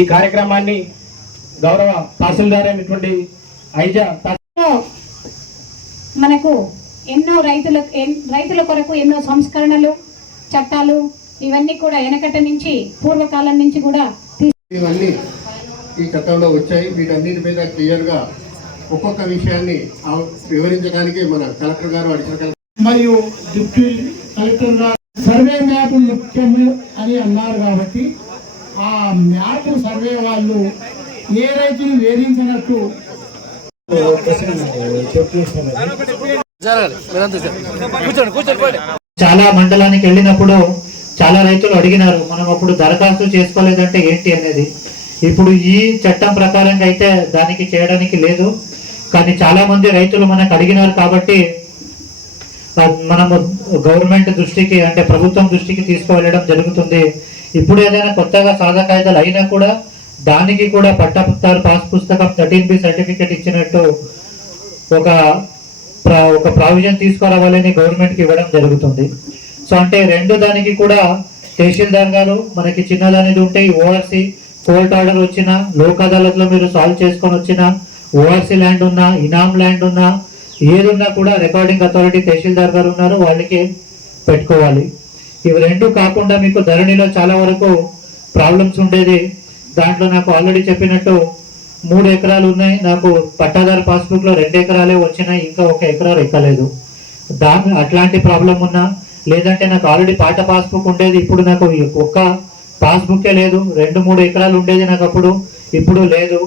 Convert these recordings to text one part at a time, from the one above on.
ఈ కార్యక్రమాన్ని గౌరవ తహసీల్దార్ అయినటువంటి ఐజా మనకు ఎన్నో రైతుల కొరకు ఎన్నో సంస్కరణలు చట్టాలు ఇవన్నీ కూడా వెనకట నుంచి పూర్వకాలం నుంచి కూడా ఇవన్నీ ఈ చట్టంలో వచ్చాయి. వీటన్నిటి మీద క్లియర్గా ఒక్కొక్క విషయాన్ని వివరించడానికి మన కలెక్టర్ గారు అడిషనల్ మరియు డిప్యూటీ కలెక్టర్ గారు సర్వే మ్యాప్ ముఖ్యము అని అన్నారు కాబట్టి ఆ మ్యాప్ సర్వే వాళ్ళు ఏ రైతులు వేధించినట్టు చాలా మండలానికి వెళ్ళినప్పుడు చాలా రైతులు అడిగినారు, మనం అప్పుడు దరఖాస్తు చేసుకోలేదంటే ఏంటి అనేది. ఇప్పుడు ఈ చట్టం ప్రకారంగా అయితే దానికి చేయడానికి లేదు, కానీ చాలా మంది రైతులు మనకు అడిగినారు కాబట్టి మనము గవర్నమెంట్ దృష్టికి అంటే ప్రభుత్వం దృష్టికి తీసుకువెళ్ళడం జరుగుతుంది. ఇప్పుడు ఏదైనా కొత్తగా సాదా కాయిదాలు అయినా కూడా దానికి కూడా పట్టాపుత్తారు పాస్ పుస్తకం 13B సర్టిఫికేట్ ఇచ్చినట్టు ఒక ప్రావిజన్ తీసుకురావాలని గవర్నమెంట్కి ఇవ్వడం జరుగుతుంది. సో అంటే రెండు దానికి కూడా తహసీల్దార్ గారు మనకి చిన్నదానిది ఉంటే ఓఆర్సీ కోర్టు ఆర్డర్ వచ్చినా లోక్ అదాలత్లో మీరు సాల్వ్ చేసుకొని వచ్చినా ఓఆర్సీ ల్యాండ్ ఉన్నా ఇనామ్ ల్యాండ్ ఉన్నా ఏదున్నా కూడా రికార్డింగ్ అథారిటీ తహసీల్దార్ గారు ఉన్నారు, వాళ్ళకి పెట్టుకోవాలి. ఇవి రెండు కాకుండా మీకు ధరణిలో చాలా వరకు ప్రాబ్లమ్స్ ఉండేది. దాంట్లో నాకు ఆల్రెడీ చెప్పినట్టు 3 ఎకరాలు ఉన్నాయి, నాకు పట్టాదారు పాస్బుక్లో 2 ఎకరాలే వచ్చినాయి, ఇంకా 1 ఎకరా ఎక్కలేదు. అట్లాంటి ప్రాబ్లం ఉన్నా లేదంటే నాకు ఆల్రెడీ పాట పాస్బుక్ ఉండేది, ఇప్పుడు నాకు ఒక్క పాస్బుక్కే లేదు, 2-3 ఎకరాలు ఉండేది నాకు అప్పుడు, ఇప్పుడు లేదు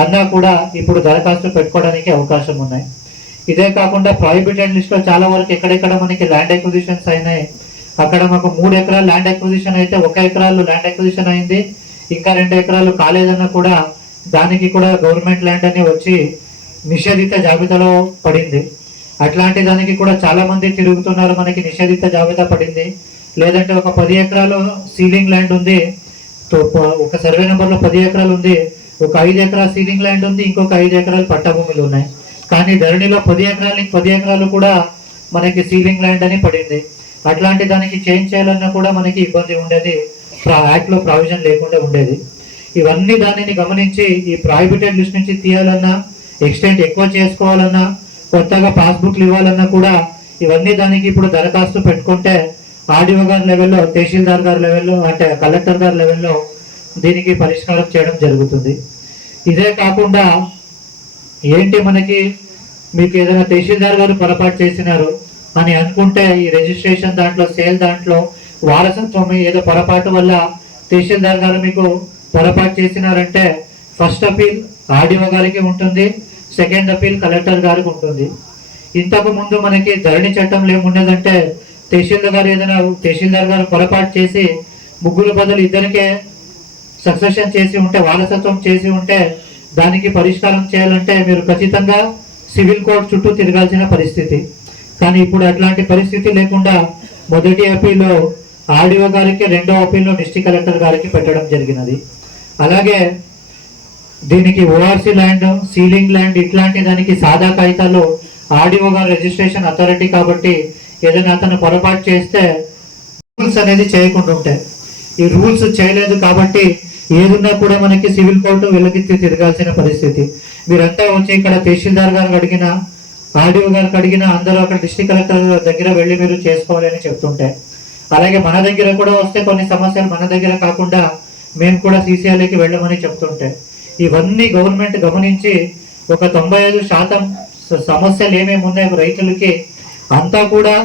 అన్నా కూడా ఇప్పుడు దరఖాస్తు పెట్టుకోవడానికి అవకాశం ఉన్నాయి. ఇదే కాకుండా ప్రాహిబిటెడ్ లిస్ట్లో చాలా వరకు ఎక్కడెక్కడ మనకి ల్యాండ్ ఎక్విజిషన్స్ అయినాయి. అక్కడ మాకు 3 ఎకరాలు ల్యాండ్ ఎక్విజిషన్ అయితే 1 ఎకరాలు ల్యాండ్ ఎక్విజిషన్ అయింది, ఇంకా 2 ఎకరాలు కాలేదన్నా కూడా దానికి కూడా గవర్నమెంట్ ల్యాండ్ అని వచ్చి నిషేధిత జాబితాలో పడింది. అట్లాంటి దానికి కూడా చాలా మంది తిరుగుతున్నారు, మనకి నిషేధిత జాబితా పడింది. లేదంటే ఒక 10 ఎకరాలు సీలింగ్ ల్యాండ్ ఉంది, ఒక సర్వే నెంబర్లో 10 ఎకరాలు ఉంది, ఒక 5 ఎకరాల సీలింగ్ ల్యాండ్ ఉంది, ఇంకొక 5 ఎకరాలు పట్టభూములు ఉన్నాయి. కానీ ధరణిలో 10 ఎకరాలు కూడా మనకి సీలింగ్ ల్యాండ్ అని పడింది. అట్లాంటి దానికి చేంజ్ చేయాలన్నా కూడా మనకి ఇబ్బంది ఉండేది, యాక్ట్లో ప్రావిజన్ లేకుండా ఉండేది. ఇవన్నీ దానిని గమనించి ఈ ప్రాహిబిటెడ్ లిస్ట్ నుంచి తీయాలన్నా, ఎక్స్టెంట్ ఎక్కువ చేసుకోవాలన్నా, కొత్తగా పాస్బుక్లు ఇవ్వాలన్నా కూడా ఇవన్నీ దానికి ఇప్పుడు దరఖాస్తు పెట్టుకుంటే ఆర్డీఓ గారి లెవెల్లో, తహసీల్దార్ గారి లెవెల్లో అంటే కలెక్టర్ గారి లెవెల్లో దీనికి పరిష్కారం చేయడం జరుగుతుంది. ఇదే కాకుండా ఏంటి మనకి మీకు ఏదైనా తహసీల్దార్ గారు పొరపాటు చేసినారు అని అనుకుంటే ఈ రిజిస్ట్రేషన్ దాంట్లో సేల్ దాంట్లో వారసత్వం ఏదో పొరపాటు వల్ల తహసీల్దార్ గారు మీకు పొరపాటు చేసినారంటే ఫస్ట్ అపీల్ ఆర్డీఓ గారికి ఉంటుంది, సెకండ్ అపీల్ కలెక్టర్ గారికి ఉంటుంది. ఇంతకు ముందు మనకి ధరణి చట్టంలో ఏముండేదంటే తహసీల్దార్ గారు పొరపాటు చేసి ముగ్గురు బదులు ఇద్దరికే సక్సెషన్ చేసి ఉంటే, వారసత్వం చేసి ఉంటే దానికి పరిష్కారం చేయాలంటే మీరు ఖచ్చితంగా సివిల్ కోర్ట్ చుట్టూ తిరగాల్సిన పరిస్థితి. కానీ ఇప్పుడు అట్లాంటి పరిస్థితి లేకుండా మొదటి అపీల్లో ఆర్డీఓ గారికి, రెండో అపీల్లో డిస్ట్రిక్ట్ కలెక్టర్ గారికి పెట్టడం జరిగినది. అలాగే దీనికి ఓఆర్సీ ల్యాండ్, సీలింగ్ ల్యాండ్ ఇట్లాంటి దానికి సాదా కాగితాలు ఆర్డీఓ గారు రిజిస్ట్రేషన్ అథారిటీ కాబట్టి ఏదైనా అతను పొరపాటు చేస్తే రూల్స్ అనేది చేయకుండా ఉంటాయి. ఈ రూల్స్ చేయలేదు కాబట్టి ఏదున్నా కూడా మనకి సివిల్ కోర్టు వెలగెత్తి తిరగాల్సిన పరిస్థితి. మీరంతా వచ్చి ఇక్కడ తహసీల్దార్ గారికి అడిగినా, ఆర్డీఓ గారికి అడిగినా అందరూ అక్కడ డిస్ట్రిక్ట్ కలెక్టర్ దగ్గర వెళ్ళి మీరు చేసుకోవాలని చెప్తుంటే, అలాగే మన దగ్గర కూడా వస్తే కొన్ని సమస్యలు మన దగ్గర కాకుండా మేము కూడా సీసీఎల్ఏకి వెళ్ళమని చెప్తుంటే, ఇవన్నీ గవర్నమెంట్ గమనించి ఒక 95% సమస్యలు ఏమేమి ఉన్నాయో రైతులకి అంతా కూడా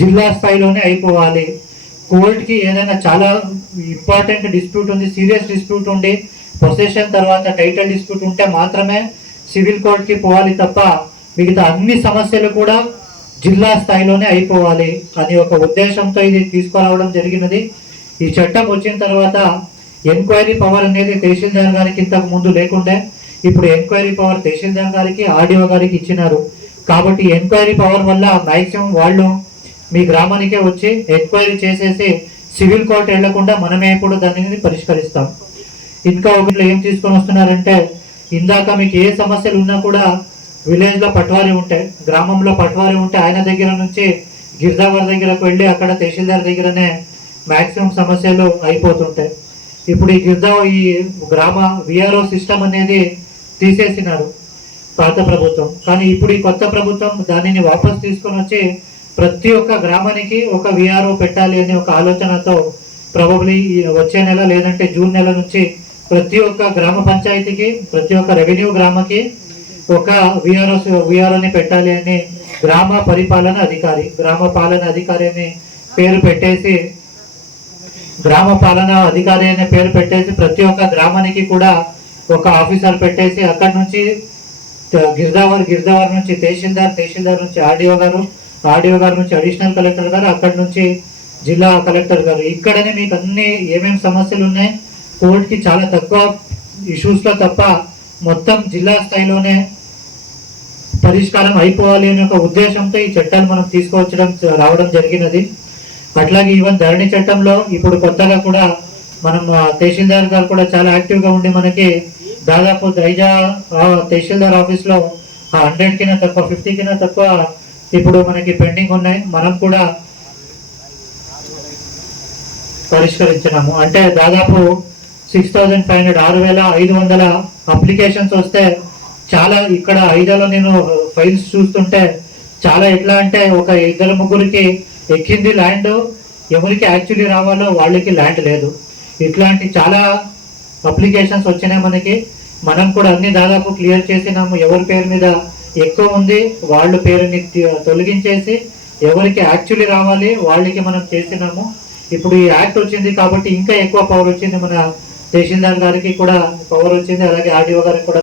జిల్లా స్థాయిలోనే అయిపోవాలి. కోర్టుకి ఏదైనా చాలా ఇంపార్టెంట్ డిస్ప్యూట్ ఉంది, సీరియస్ డిస్ప్యూట్ ఉండి పొసెషన్ తర్వాత టైటిల్ డిస్ప్యూట్ ఉంటే మాత్రమే సివిల్ కోర్టుకి పోవాలి తప్ప మిగతా అన్ని సమస్యలు కూడా జిల్లా స్థాయిలోనే అయిపోవాలి అని ఒక ఉద్దేశంతో ఇది తీసుకురావడం జరిగినది. ఈ చట్టం వచ్చిన తర్వాత ఎంక్వైరీ పవర్ అనేది తహసీల్దార్ గారికి ఇంతకు ముందు లేకుండే, ఇప్పుడు ఎంక్వైరీ పవర్ తహసీల్దార్ గారికి, ఆర్డీఓ గారికి ఇచ్చినారు. కాబట్టి ఎంక్వైరీ పవర్ వల్ల మ్యాక్సిమం వాళ్ళు మీ గ్రామానికే వచ్చి ఎంక్వైరీ చేసేసి సివిల్ కోర్టు వెళ్లకుండా మనమే ఇప్పుడు దానిని పరిష్కరిస్తాం. ఇంకా ఒకటి ఏం తీసుకొని వస్తున్నారంటే, ఇందాక మీకు ఏ సమస్యలు ఉన్నా కూడా విలేజ్లో పట్వారీ ఉంటాయి, గ్రామంలో పట్వారీ ఉంటే ఆయన దగ్గర నుంచి గిరిజావారి దగ్గరకు వెళ్ళి అక్కడ తహసీల్దార్ దగ్గరనే మ్యాక్సిమం సమస్యలు అయిపోతుంటాయి. ఇప్పుడు ఈ గ్రామ విఆర్ఓ సిస్టమ్ అనేది తీసేసినారు పాత ప్రభుత్వం. కానీ ఇప్పుడు ఈ కొత్త ప్రభుత్వం దానిని వాపస్ తీసుకొని వచ్చి ప్రతి ఒక్క గ్రామానికి ఒక విఆర్ఓ పెట్టాలి అనే ఒక ఆలోచనతో ప్రాబబ్లీ వచ్చే నెల లేదంటే జూన్ నెల నుంచి ప్రతి ఒక్క గ్రామ పంచాయతీకి ప్రతి ఒక్క రెవెన్యూ గ్రామకి ఒక విఆర్ఓని పెట్టాలి అని గ్రామ పాలన అధికారి అని పేరు పెట్టేసి ప్రతి ఒక్క గ్రామానికి కూడా ఒక ఆఫీసర్ పెట్టేసి అక్కడి నుంచి గిర్దావర్ నుంచి తహసీల్దార్ నుంచి ఆర్డీఓ గారు నుంచి అడిషనల్ కలెక్టర్ గారు, అక్కడి నుంచి జిల్లా కలెక్టర్ గారు. ఇక్కడనే మీకు అన్ని ఏమేమి సమస్యలు ఉన్నాయి, కోర్టుకి చాలా తక్కువ ఇష్యూస్లో తప్ప మొత్తం జిల్లా స్థాయిలోనే పరిష్కారం అయిపోవాలి అనే ఒక ఉద్దేశంతో ఈ చట్టాలు మనం రావడం జరిగినది. అట్లాగే ఈవెన్ ధరణి చట్టంలో ఇప్పుడు కొత్తగా కూడా మనం తహసీల్దార్ గారు కూడా చాలా యాక్టివ్గా ఉండి మనకి దాదాపు తహసీల్దార్ ఆఫీస్లో 100 కిన్నా తక్కువ 50 కిన్నా తక్కువ ఇప్పుడు మనకి పెండింగ్ ఉన్నాయి. మనం కూడా పరిష్కరించినాము. అంటే దాదాపు 6,500 అప్లికేషన్స్ వస్తే చాలా ఇక్కడ ఐదాలో నేను ఫైల్స్ చూస్తుంటే చాలా ఎట్లా అంటే ఒక 2-3కి ఎక్కింది ల్యాండ్, ఎవరికి యాక్చువల్లీ రావాలో వాళ్ళకి ల్యాండ్ లేదు. ఇట్లాంటి చాలా అప్లికేషన్స్ వచ్చినాయి మనకి. మనం కూడా అన్ని దాదాపు క్లియర్ చేసినాము. ఎవరి పేరు మీద ఎక్కువ ఉంది వాళ్ళ పేరుని తొలగించేసి ఎవరికి యాక్చువల్లీ రావాలి వాళ్ళకి మనం చేసినాము. ఇప్పుడు ఈ యాక్ట్ వచ్చింది కాబట్టి ఇంకా ఎక్కువ పవర్ వచ్చింది, మన తహసీల్దార్ గారికి కూడా పవర్ వచ్చింది, అలాగే ఆర్డీఓ గారికి కూడా.